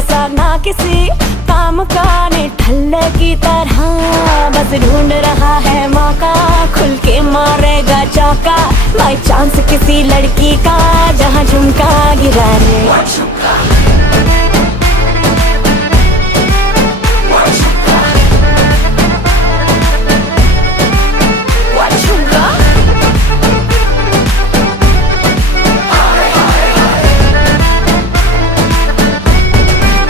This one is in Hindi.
जैसा ना किसी काम का, निठल्ले की तरह बस ढूंढ रहा है मौका, खुल के मारेगा चौका बाई चांस किसी लड़की का, जहाँ झुमका गिरा रे।